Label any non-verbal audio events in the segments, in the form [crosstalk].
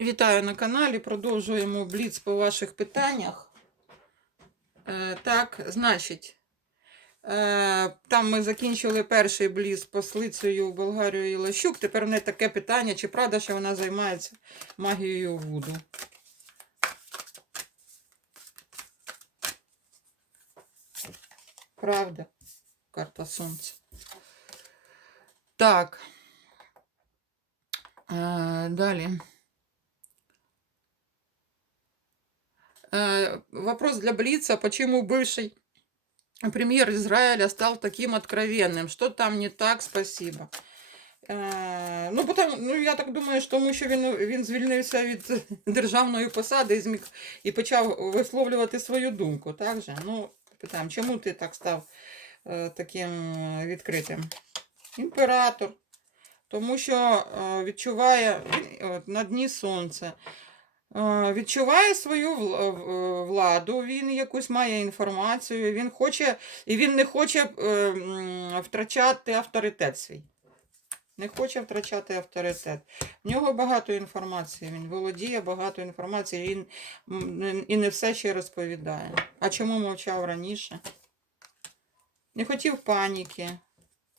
Вітаю на каналі. Продовжуємо бліц по ваших питаннях. Е, так, значить, е, там ми закінчили перший бліц послицею Болгарію і Лещук. Тепер в неї таке питання, чи правда, що вона займається магією Вуду. Правда, карта Сонця. Так. Е, далі. Вопрос для Блица. Почему бывший премьер Израиля стал таким откровенным? Что там не так? Спасибо. Е, Ну, потому, ну, я так думаю, що тому що він, він звільнився від [laughs] державної посади і, зміг, і почав висловлювати свою думку. Так же? Ну, питаємо, чому ти так став е, таким е, відкритим? Імператор. Тому що е, відчуває він, от, на дні сонця. Е, Відчуває свою владу, він якусь має інформацію, він хоче, і він не хоче е, втрачати авторитет свій. Не хоче втрачати авторитет. В нього багато інформації, він володіє багато інформації, він і не все ще розповідає. А чому мовчав раніше? Не хотів паніки,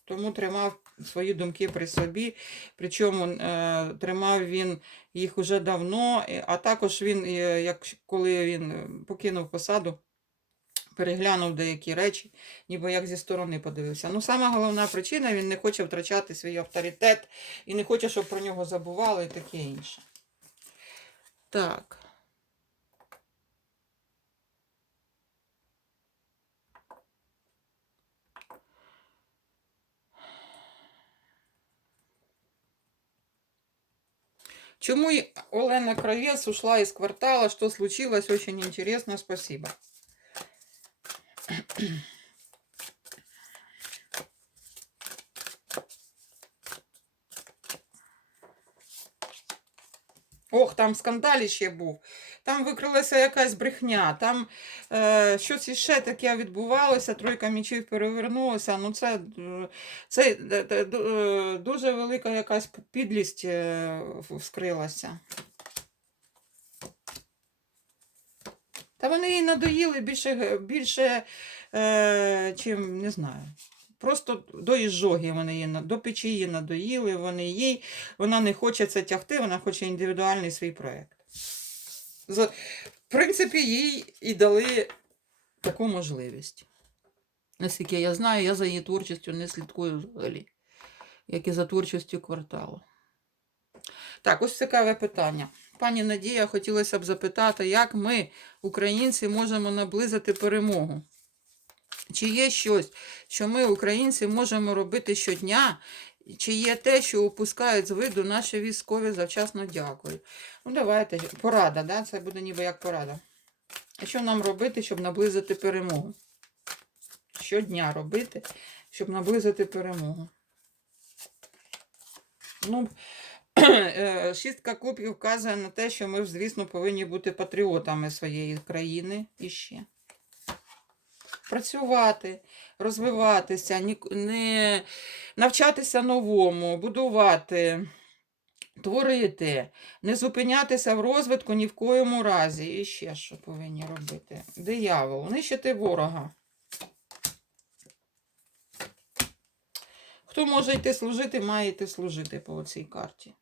тому тримав свої думки при собі. Причому е, тримав він їх уже давно, а також він, е, як коли він е, покинув посаду, переглянув деякі речі, ніби як зі сторони подивився. Ну, сама головна причина, він не хоче втрачати свій авторитет і не хоче, щоб про нього забували і таке інше. Так. Чему Олена Кровец ушла из квартала? Что случилось? Очень интересно. Спасибо. Ох, там скандаліще був. Там викрилася якась брехня, там е, щось іще таке відбувалося, тройка мічів перевернулася. Ну, це, е, це е, е, дуже велика якась підлість вскрилася. Та вони їй надоїли більше, більше е, чим, не знаю. Просто до іжоги вони її, до печі її надоїли, вони їй, вона не хоче це тягти, вона хоче індивідуальний свій проєкт. В принципі, їй і дали таку можливість. Наскільки я знаю, я за її творчістю не слідкую взагалі, як і за творчістю кварталу. Так, ось цікаве питання. Пані Надія, хотілося б запитати, як ми, українці, можемо наблизити перемогу? Чи є щось, що ми, українці, можемо робити щодня? Чи є те, що упускають з виду наші військові? Завчасно дякую. Ну, давайте, порада, да? це буде ніби як порада. Що нам робити, щоб наблизити перемогу? Щодня робити, щоб наблизити перемогу. Ну, [clears throat] е, шістка кубків вказує на те, що ми, звісно, повинні бути патріотами своєї країни іще. Працювати, розвиватися, не навчатися новому, будувати, творити, не зупинятися в розвитку ні в коєму разі. І ще що повинні робити? Диявол, нищити ворога. Хто може йти служити, має йти служити по цій карті.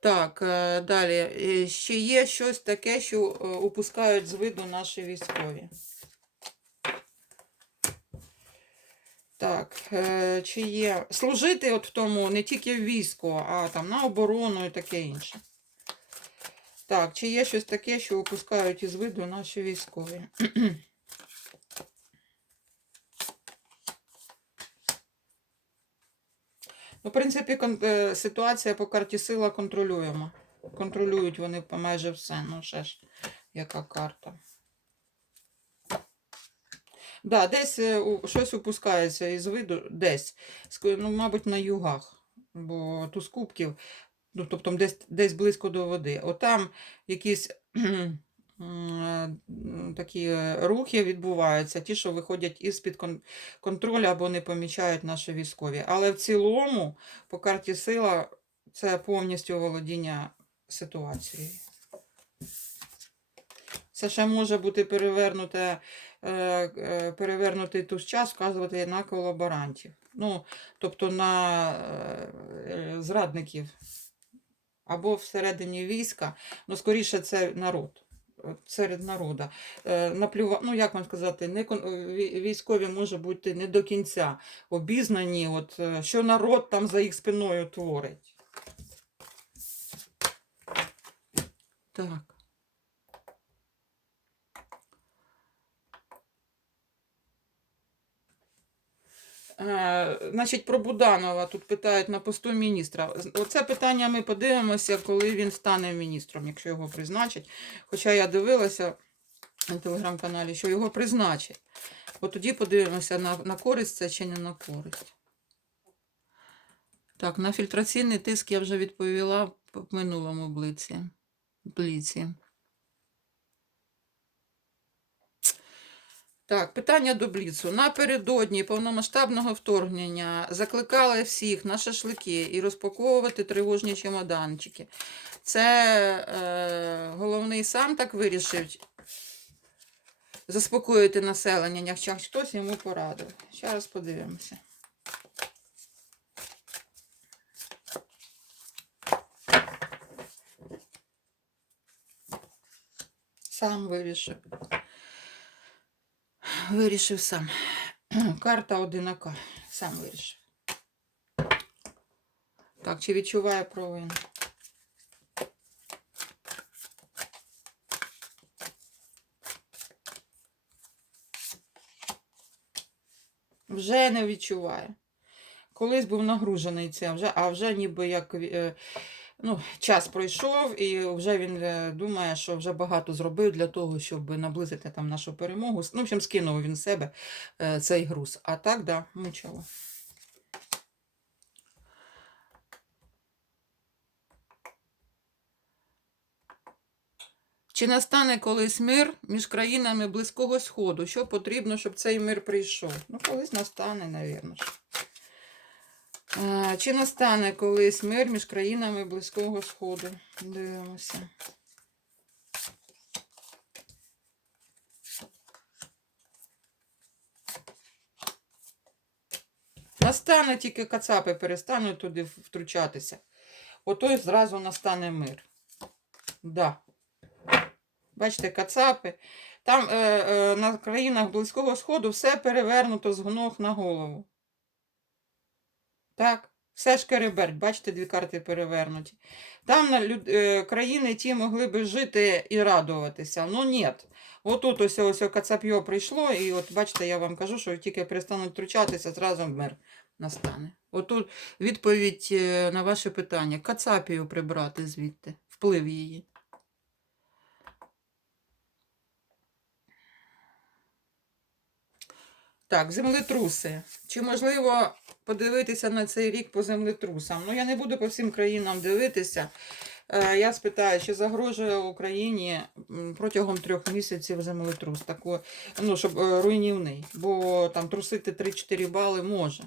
Так, е, далі. Е, Ще є щось таке, що е, упускають з виду наші військові. Так, е, чи є. Служити от в тому не тільки в війську, а там на оборону і таке інше. Так, чи є щось таке, що упускають із виду наші військові? [clears throat] Ну, в принципі, е, ситуація по карті сила контролюємо. Контролюють вони майже все. Ну, ще ж, яка карта. Да, десь е, щось упускається із виду, десь. Ну, мабуть, на югах. Бо туз кубків, ну, тобто десь, десь близько до води. Отам якісь [clears throat] такі е, рухи відбуваються, ті, що виходять із-під контролю або не помічають наші військові. Але в цілому, по карті сила, це повністю володіння ситуацією. Це ще може бути перевернуте, е, е, перевернутий туз час, вказувати на колаборантів. Ну, тобто на е, зрадників або всередині війська, ну, скоріше, це народ. Серед народу. Наплюва... Ну, як вам сказати, не військові може бути не до кінця обізнані, от, що народ там за їх спиною творить. Так. Значить, про Буданова тут питають на посту міністра. Оце питання ми подивимося, коли він стане міністром, якщо його призначать. Хоча я дивилася на телеграм-каналі, що його призначать. От тоді подивимося, на, на користь це чи не на користь. Так, на фільтраційний тиск я вже відповіла в минулому блиці. бліці. Так, питання до Бліцу. Напередодні повномасштабного вторгнення закликали всіх на шашлики і розпаковувати тривожні чемоданчики. Це е, головний сам так вирішив заспокоїти населення, якщо хтось йому порадив. Зараз подивимося. Сам вирішив. Вирішив сам. [clears throat] Карта одинака. Сам вирішив. Так, чи відчуває провину? Вже не відчуває. Колись був нагружений вже, а вже ніби як е, ну, час пройшов, і вже він е, думає, що вже багато зробив для того, щоб наблизити там нашу перемогу. Ну, в общем, скинув він з себе е, цей груз. А так, да, мучило. Чи настане колись мир між країнами Близького Сходу? Що потрібно, щоб цей мир прийшов? Ну, колись настане, навірно. Е, Чи настане колись мир між країнами Близького Сходу? Дивимося. Настане тільки кацапи перестануть туди втручатися. Ото й зразу настане мир. Да. Бачите, кацапи. Там е, е, на країнах Близького Сходу все перевернуто з ног на голову. Так, все ж кереберть, бачите, дві карти перевернуті. Там люд... е, країни ті могли би жити і радуватися. Ну ні. Отут ось ось кацап'йо прийшло, і от бачите, я вам кажу, що тільки перестануть втручатися, зразу мир настане. Отут відповідь е, на ваше питання. Кацапію прибрати звідти, вплив її. Так, землетруси. Чи можливо подивитися на цей рік по землетрусам? Ну, я не буду по всім країнам дивитися. Е, Я спитаю, чи загрожує Україні протягом трьох місяців землетрус, тако, ну, щоб е, руйнівний, бо там трусити 3-4 бали може.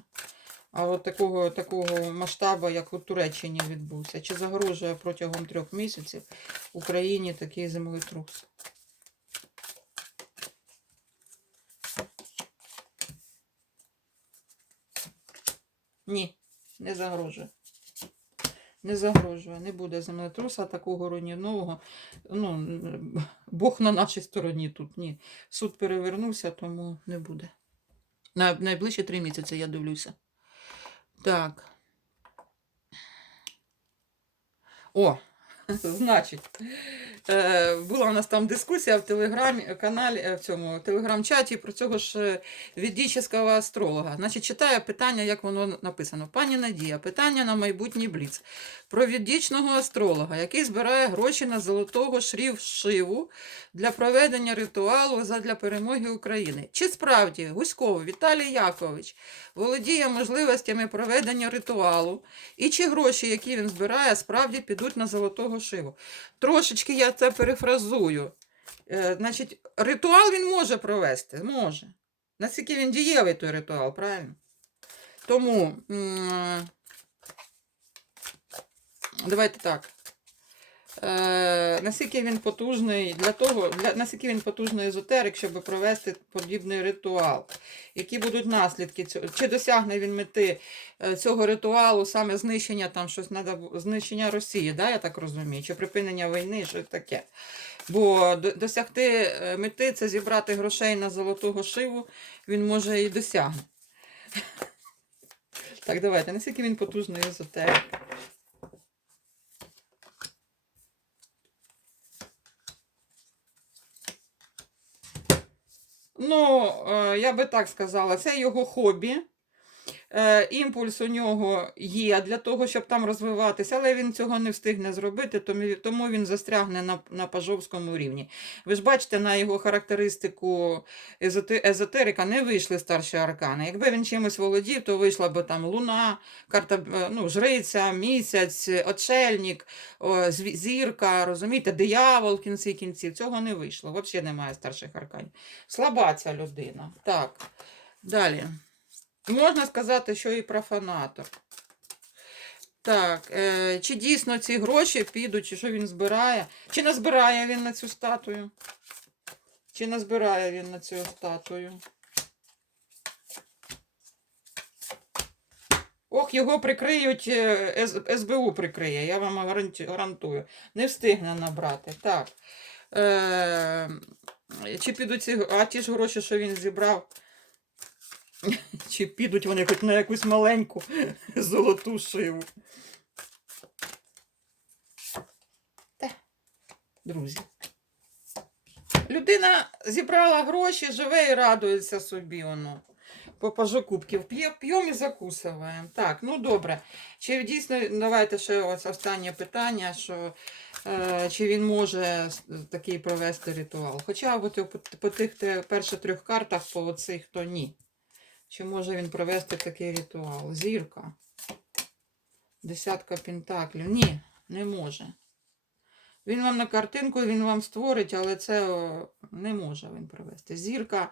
А от такого, такого масштабу, як у Туреччині відбувся, чи загрожує протягом трьох місяців Україні такий землетрус? Ні, не загрожує. Не загрожує, не буде землетруса такого руйнівного. Ну, Бог на нашій стороні тут. Ні. Суд перевернувся, тому не буде. На найближчі три місяці я дивлюся. Так. О, [laughs] значить, була у нас там дискусія в телеграмі каналі, е, в цьому телеграм-чаті про цього ж е, ведічного астролога. Значить, читаю питання, як воно написано. Пані Надія, питання на майбутній бліц. Про віддічного астролога, який збирає гроші на золотого шрів шиву для проведення ритуалу задля перемоги України. Чи справді Гуськов Віталій Якович володіє можливостями проведення ритуалу, і чи гроші, які він збирає, справді підуть на золотого шиву? Трошечки я це перефразую. Е, значить, ритуал він може провести, може. Наскільки він дієвий той ритуал, правильно? Тому давайте так. Е, наскільки він потужний для того, для, наскільки він потужний езотерик, щоб провести подібний ритуал. Які будуть наслідки цього? Чи досягне він мети е, цього ритуалу, саме знищення там щось надо, знищення Росії, да, я так розумію, чи припинення війни, що таке. Бо досягти е, мети це зібрати грошей на золотого шиву, він може і досягне. [laughs] Так, давайте, наскільки він потужний езотерик. Ну, е, я би так сказала, це його хобі. Е, Імпульс у нього є для того, щоб там розвиватися, але він цього не встигне зробити, тому- він застрягне на, на пажовському рівні. Ви ж бачите, на його характеристику езотерика не вийшли старші аркани. Якби він чимось володів, то вийшла б там луна, карта е, ну, жриця, місяць, очельник, зірка, розумієте, диявол в кінці кінців. Цього не вийшло. Взагалі немає старших арканів. Слаба ця людина. Так. Далі. Можна сказати, що і профанатор. Так, е, чи дійсно ці гроші підуть, чи що він збирає? Чи не збирає він на цю статую? Чи не збирає він на цю статую? Ох, його прикриють, е, СБУ прикриє, я вам гарантую. Не встигне набрати. Так. Е, чи підуть ці, а ті ж гроші, що він зібрав, [laughs] чи підуть вони хоч на якусь маленьку [laughs] золоту шиву. Та, друзі. Людина зібрала гроші, живе і радується собі воно. По пажу кубків. П'є- П'ємо і закусуємо. Так, ну добре. Чи дійсно, давайте ще ось останнє питання, що е, чи він може такий провести ритуал? Хоча от по, по тих перших трьох картах, по оцих, то ні. Чи може він провести такий ритуал? Зірка. Десятка пентаклів. Ні, не може. Він вам на картинку, він вам створить, але це не може він провести. Зірка.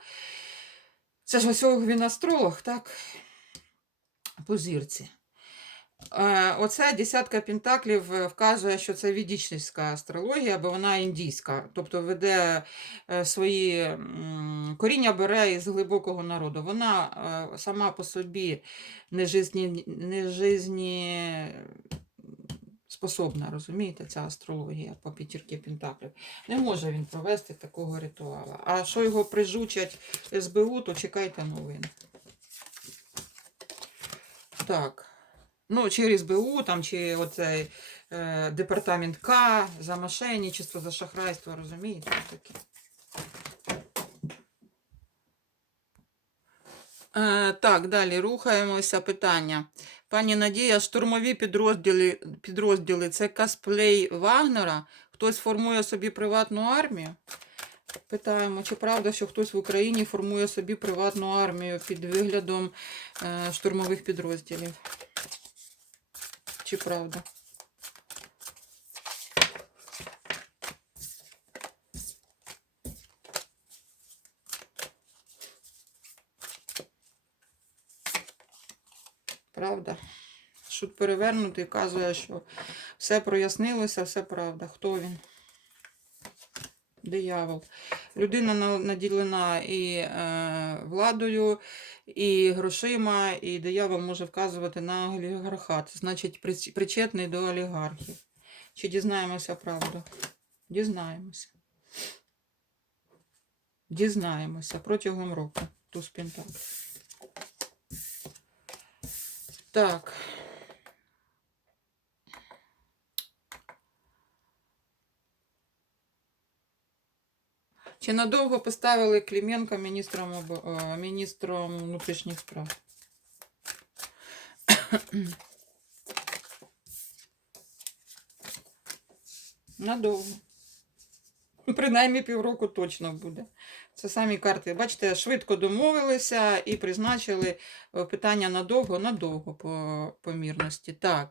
Це ж ось він астролог, так? По зірці. Е, Оце десятка пентаклів е, вказує, що це відічницька астрологія, бо вона індійська, тобто веде е, свої коріння бере із глибокого народу. Вона сама по собі не способна, розумієте, ця астрологія по п'ятірки пентаклів. Не може він провести такого ритуалу. А що його прижучать СБУ, то чекайте новин. Так. Ну, через СБУ, там, чи оцей е, департамент К за мошенничество, за шахрайство, розумієте? Таке. Е, так, далі рухаємося. Питання. Пані Надія, штурмові підрозділи, підрозділи це косплей Вагнера? Хтось формує собі приватну армію? Питаємо, чи правда, що хтось в Україні формує собі приватну армію під виглядом е, штурмових підрозділів? Чи правда? Правда? Шут перевернутий вказує, що все прояснилося, все правда. Хто він? Диявол. Людина наділена і е, владою, і грошима, і диявол може вказувати на олігархат. Значить, причетний до олігархів. Чи дізнаємося правду? Дізнаємося. Дізнаємося протягом року. Туз Пентаклів. Так. Чи надовго поставили Клименка міністром, е, міністром внутрішніх справ? Надовго. Принаймні півроку точно буде. Це самі карти. Бачите, швидко домовилися і призначили е, питання надовго, надовго по помірності. Так.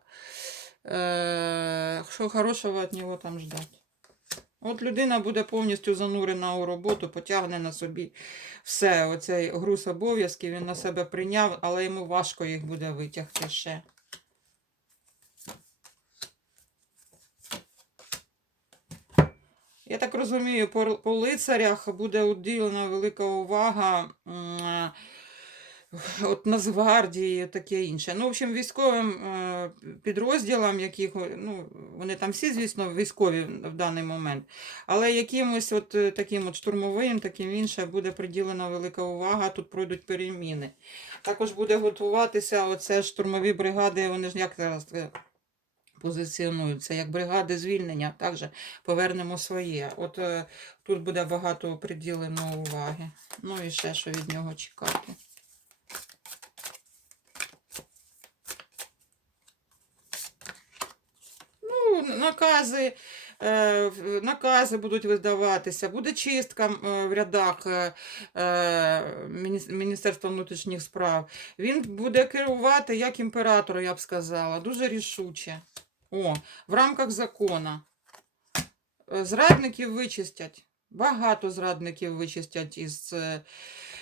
Е, що хорошого від нього там ждати? От людина буде повністю занурена у роботу, потягне на собі все. Оцей груз обов'язків він на себе прийняв, але йому важко їх буде витягти ще. Я так розумію, по, лицарях буде уділена велика увага [laughs] от Нацгвардії, таке інше. Ну, в общем, військовим е, підрозділам, яких, ну, вони там всі, звісно, військові в даний момент, але якимось от е, таким от штурмовим, таким інше, буде приділена велика увага, тут пройдуть переміни. Також буде готуватися оце штурмові бригади, вони ж як зараз е, позиціонуються, як бригади звільнення, також повернемо своє. От тут буде багато приділено уваги. Ну і ще що від нього чекати. Ну, накази, е, накази будуть видаватися, буде чистка е, в рядах е, Мініс- Міністерства внутрішніх справ. Він буде керувати як імператор, я б сказала, дуже рішуче. О, в рамках закона. Зрадників вичистять. Багато зрадників вичистять із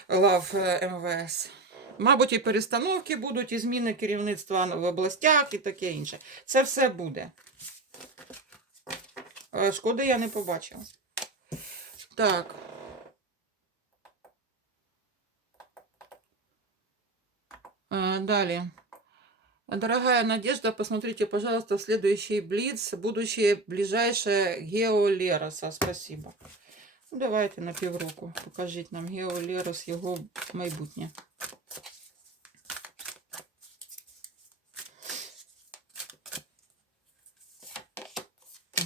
лав МВС. Мабуть, і перестановки будуть, і зміни керівництва в областях, і таке інше. Це все буде. Е, Шкоди я не побачила. Так. Е, Далі. Дорогая Надежда, посмотрите, пожалуйста, следующий Блиц, будущее ближайшее Геолероса. Спасибо. Ну, давайте на півроку. Покажіть нам Геолерос, його майбутнє.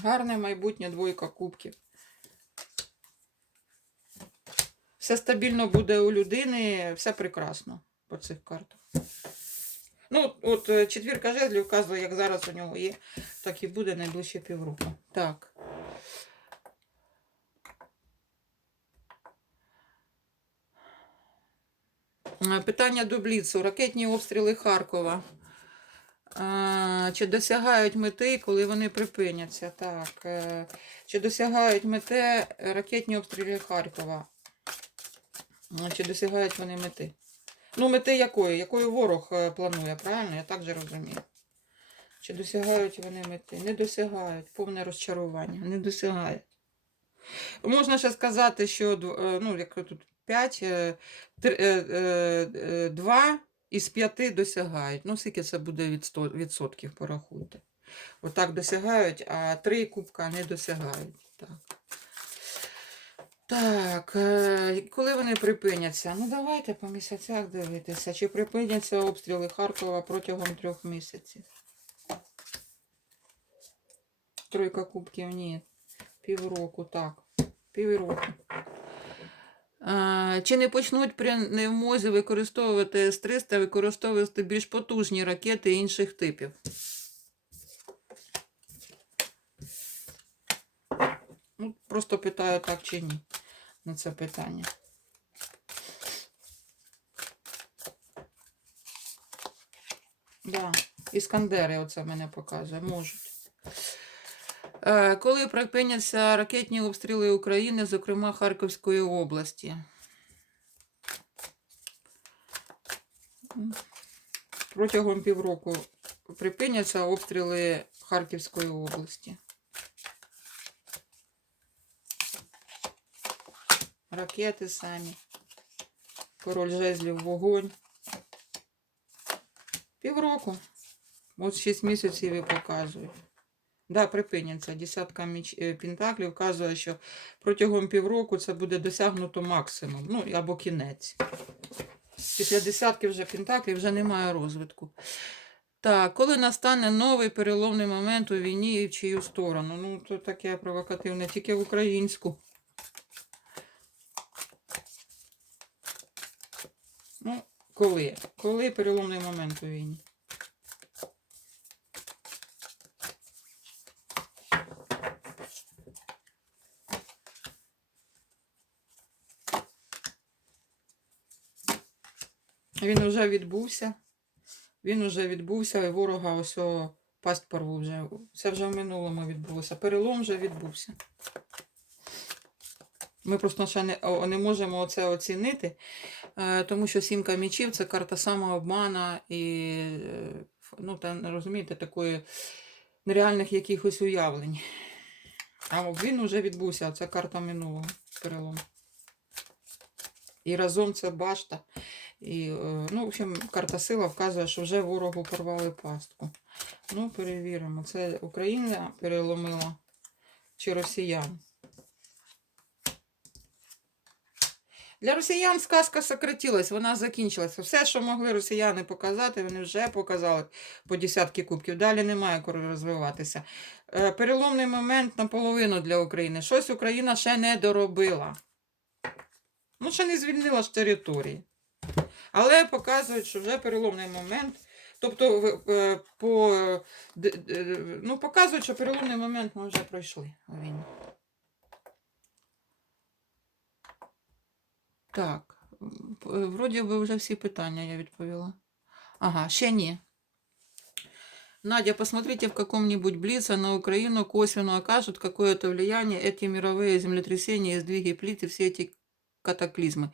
Гарне майбутнє двойка кубків. Все стабільно буде у людини, все прекрасно по цих картах. Ну, от е, четвірка жезлів вказує, як зараз у нього є, так і буде найближче півроку. Так. Е, Питання до Бліцу. Ракетні обстріли Харкова. Чи досягають мети, коли вони припиняться? Так. е, Чи досягають мети ракетні обстріли Харкова? Чи досягають вони мети? Ну, мети якої? Якою ворог е, планує, правильно? Я так же розумію. Чи досягають вони мети? Не досягають. Повне розчарування. Не досягають. Можна ще сказати, що е, ну, як тут 5, 2 із 5 досягають. Ну, скільки це буде від 100 відсотків, порахуйте. Отак досягають, а 3 кубка не досягають. Так. Так, е, коли вони припиняться? Ну, давайте по місяцях дивитися. Чи припиняться обстріли Харкова протягом трьох місяців? Тройка кубків, ні. Півроку, так. Півроку. Чи не почнуть при невмозі використовувати С-300, використовувати більш потужні ракети інших типів? Ну, просто питаю так чи ні на це питання. Да, іскандери оце мене показує, можуть. Е, Коли припиняться ракетні обстріли України, зокрема Харківської області? Протягом півроку припиняться обстріли Харківської області. Ракети самі. Король жезлів вогонь. Півроку. От 6 місяців і показують. Да, припиняться. Десятка е, пентаклів вказує, що протягом півроку це буде досягнуто максимум. Ну, або кінець. Після десятки вже пентаклів вже немає розвитку. Так, коли настане новий переломний момент у війні і в чию сторону? Ну, то таке провокативне, тільки в українську. Ну, коли? Коли переломний момент у війні? Він вже відбувся. Він вже відбувся, і ворога ось пасть порву вже. Це вже в минулому відбулося. Перелом вже відбувся. Ми просто ще не, не можемо це оцінити, е, тому що сімка мічів це карта самообмана і, е, ну, та, розумієте, такої нереальних якихось уявлень. А він уже відбувся, це карта минулого перелом. І разом це башта. І, е, ну, в общем, карта сила вказує, що вже ворогу порвали пастку. Ну, перевіримо. Це Україна переломила чи росіян. Для росіян сказка сократилась, вона закінчилася. Все, що могли росіяни показати, вони вже показали по десятки кубків. Далі немає куди розвиватися. Е, Переломний момент наполовину для України. Щось Україна ще не доробила. Ну, ще не звільнила ж території. Але показують, що вже переломний момент. Тобто, в- е, по, е, д- д- ну, показують, що переломний момент ми вже пройшли у війні. Так, м, п- е, вроді би вже всі питання я відповіла. Ага, ще ні. Надя, посмотрите в каком-нибудь Блице на Украину косвенно окажут какое-то влияние эти мировые землетрясения, сдвиги плит и все эти катаклизмы.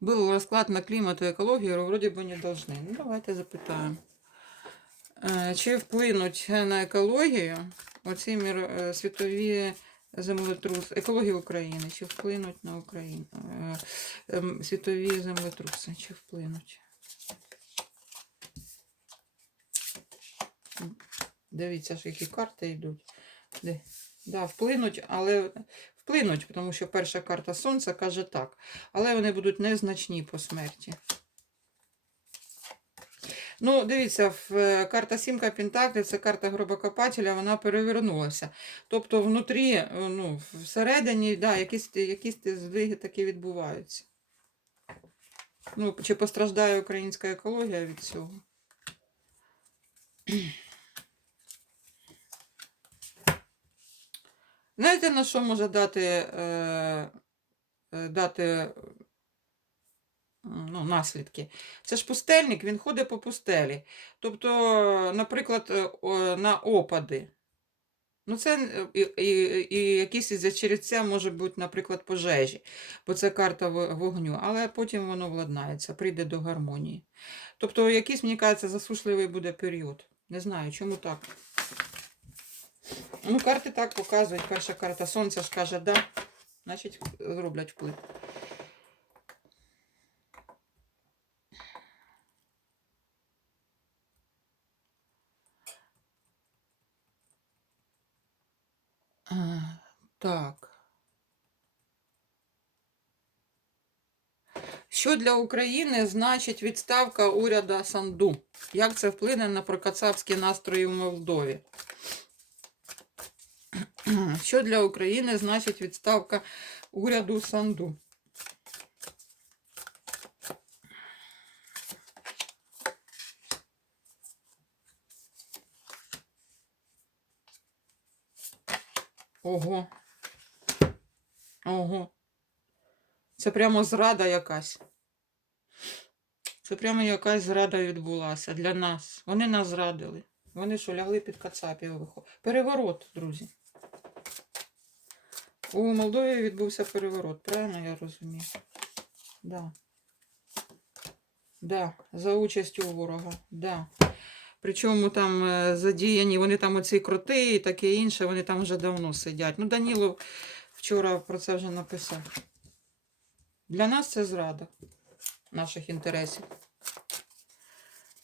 Был расклад на климат и экологию, вроде бы не должны. Ну, давайте запитаємо. Е, Чи вплинуть на екологію оці мір, е, світові землетруси, екологію України, чи вплинуть на Україну е, ем, світові землетруси, чи вплинуть? Дивіться ж, які карти йдуть. Де? Да, вплинуть, але вплинуть, тому що перша карта Сонця каже так. Але вони будуть незначні по смерті. Ну, дивіться, е, карта Сімка Пентаклів, це карта гробокопателя, вона перевернулася. Тобто внутрі, е, ну, всередині, да, якісь, якісь здвиги такі відбуваються. Ну, чи постраждає українська екологія від цього? Знаєте, на що може дати, е, е, дати ну, наслідки? Це ж пустельник, він ходить по пустелі. Тобто, наприклад, е, на опади. Ну, це е, і, і, і якісь із чередця може бути, наприклад, пожежі, бо це карта вогню, але потім воно владнається, прийде до гармонії. Тобто, якийсь, мені кажеться, засушливий буде період. Не знаю, чому так. Ну, карти так показують. Перша карта сонця ж каже, да, значить, зроблять вплив. Так. Що для України значить відставка уряду Санду? Як це вплине на прокацапські настрої в Молдові? Що для України значить відставка уряду Санду? Ого. Ого. Це прямо зрада якась. Це прямо якась зрада відбулася для нас. Вони нас зрадили. Вони що лягли під Кацапів. Переворот, друзі. У Молдові відбувся переворот, правильно я розумію? Да. Да, за участю ворога. Да. Причому там е, задіяні, вони там оці кроти і таке інше, вони там вже давно сидять. Ну, Данілов вчора про це вже написав. Для нас це зрада наших інтересів.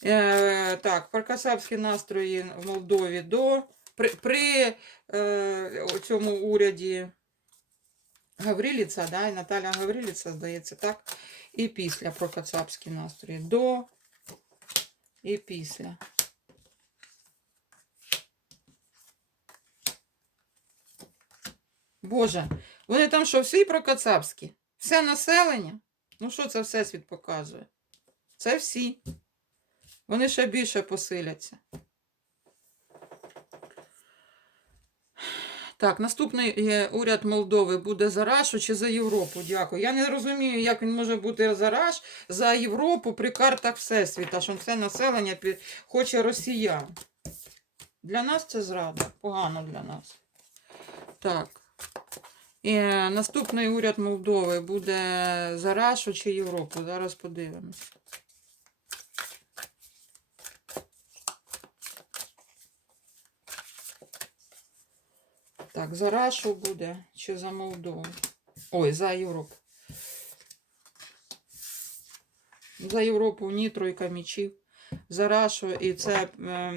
Е, так, прокасапські настрої в Молдові до при, при е, цьому уряді Гавриліца, да, і Наталя Гавриліца, здається, так. І після прокацапські настрої. До і після. Боже, вони там що, всі прокацапські? Все населення? Ну що це всесвіт показує? Це всі. Вони ще більше посиляться. Так, наступний е, уряд Молдови буде за Рашу чи за Європу? Дякую. Я не розумію, як він може бути за Раш, за Європу при картах Всесвіта, що все населення хоче росіян. Для нас це зрада. Погано для нас. Так. І е, наступний уряд Молдови буде за Рашу чи Європу. Зараз подивимось. Так, за Рашу буде чи за Молдову? Ой, за Європу. За Європу ні тройка мічів. За Рашу, і це е,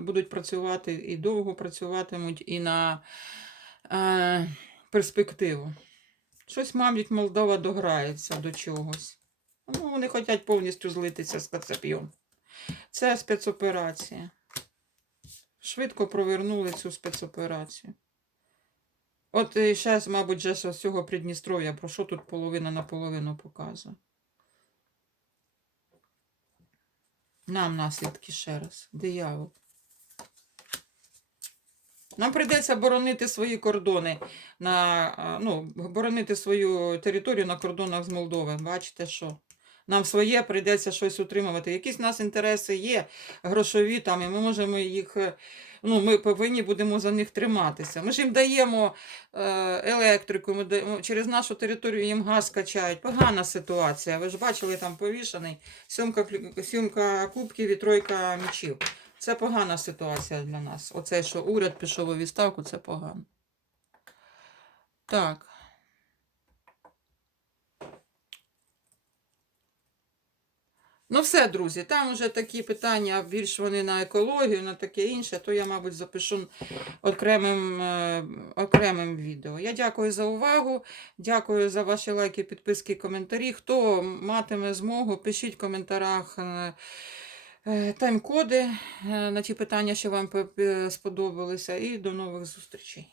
будуть працювати і довго працюватимуть, і на е, перспективу. Щось, мабуть, Молдова дограється до чогось. Ну, вони хочуть повністю злитися з Кацап'йом. Це спецоперація. Швидко провернули цю спецоперацію. От і зараз, мабуть, же з цього Придністров'я, про що тут половина на половину показує. Нам наслідки ще раз. Диявол. Нам прийдеться боронити свої кордони на ну, боронити свою територію на кордонах з Молдови. Бачите, що? Нам своє прийдеться щось утримувати. Якісь в нас інтереси є, грошові там, і ми можемо їх. е, Ну, ми повинні будемо за них триматися. Ми ж їм даємо е, електрику, ми даємо, через нашу територію їм газ качають. Погана ситуація. Ви ж бачили там повішаний сьомка, сьомка кубків і тройка мічів. Це погана ситуація для нас. Оце, що уряд пішов у відставку, це погано. Так. Ну, все, друзі, там вже такі питання, більш вони на екологію, на таке інше, то я, мабуть, запишу окремим, е, окремим відео. Я дякую за увагу, дякую за ваші лайки, підписки, коментарі. Хто матиме змогу, пишіть в коментарях е, е, тайм-коди на ті питання, що вам сподобалися. І до нових зустрічей.